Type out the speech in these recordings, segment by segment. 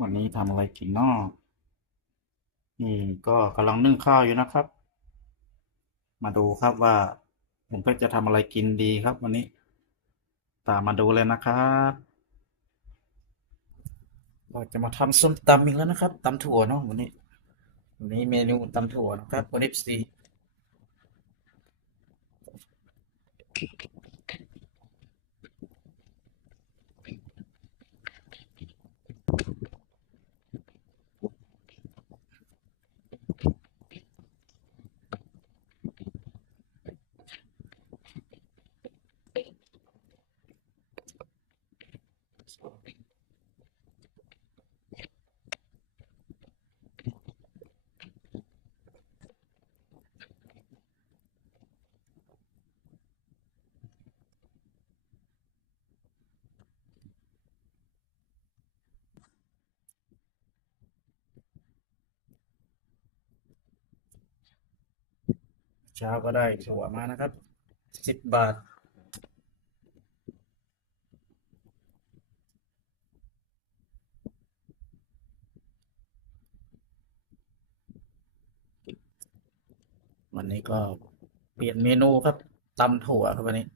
วันนี้ทำอะไรกินเนอกนี่ก็กำลังนึ่งข้าวอยู่นะครับ มาดูครับว่าผมก็จะทำอะไรกินดีครับ วันนี้ ตามมาดูเลยนะครับ เราจะมาทำส้มตำอีกแล้วนะครับตำถั่วเนาะวันนี้ วันนี้เมนูตำถั่วนะครับวันนี้สี เช้าก็ได้ถั่วมานะครับสิบบาท วันนี้ก็เปลี่ยนเมนูครับตำถั่วครับวันนี้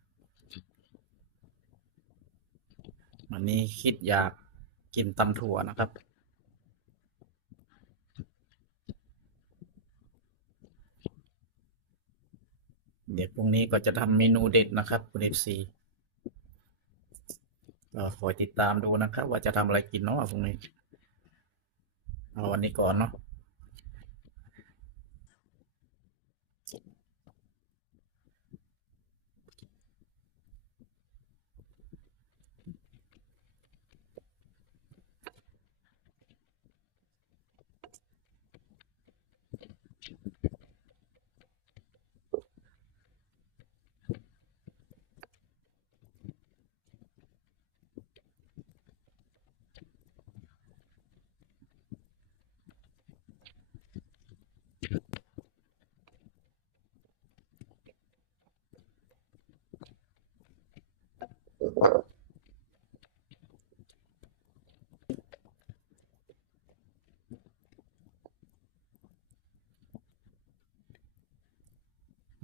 วันนี้คิดอยากกินตำถั่วนะครับ เดี๋ยวพรุ่งนี้ก็จะทำเมนูเด็ดนะครับคุณเอฟซีก็คอยติดตามดูนะครับ ว่าจะทำอะไรกินเนาะพรุ่งนี้เอาวันนี้ก่อนเนาะ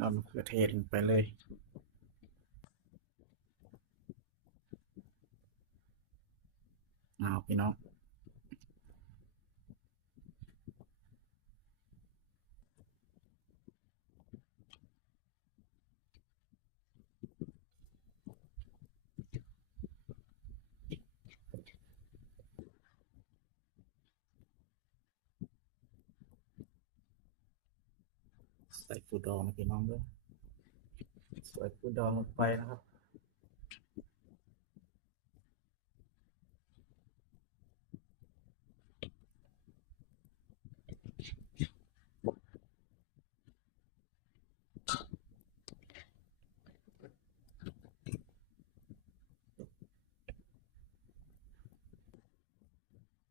อามะเขือเทศลงไปเลย เอาพี่น้อง ใส่ฟูดองพี่น้องด้วยใส่ฟูดองลงไปนะครับ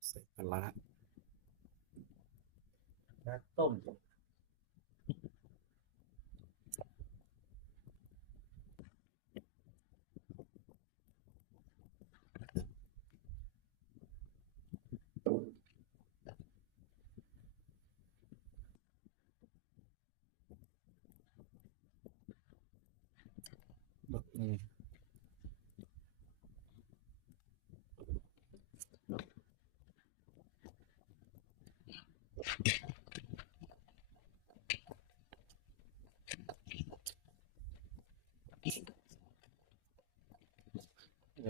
ใส่ปลาร้าแล้วต้ม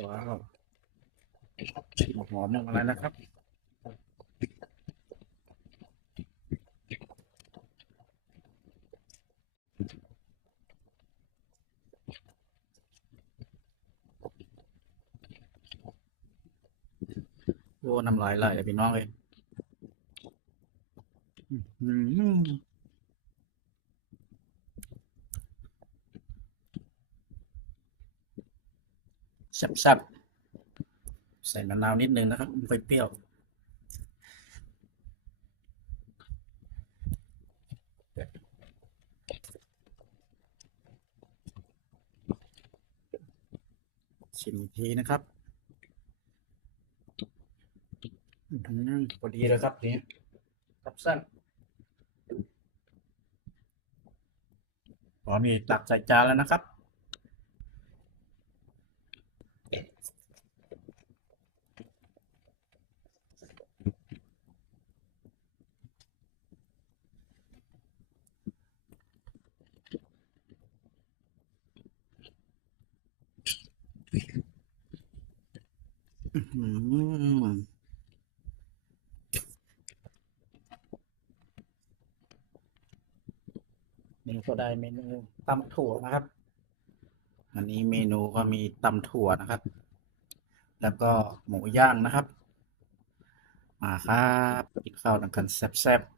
ว้าวหอมๆอะไรนะครับ โอ้น้ำลายไหลเลยพี่น้องเลยอื้อหือแซ่บๆใส่มะนาวนิดนึงนะครับไม่ค่อยเปรี้ยว ชิมทีนะครับ อ อื้อหือ พอดีเลยครับนี้ครับสั้นพอมีตักใส่จานแล้วนะครับอื้อหือนี่ ก็ได้เมนูตำถั่วนะครับ อันนี้เมนูก็มีตำถั่วนะครับ แล้วก็หมูย่างนะครับ มาครับกินข้าวกันแซ่บๆ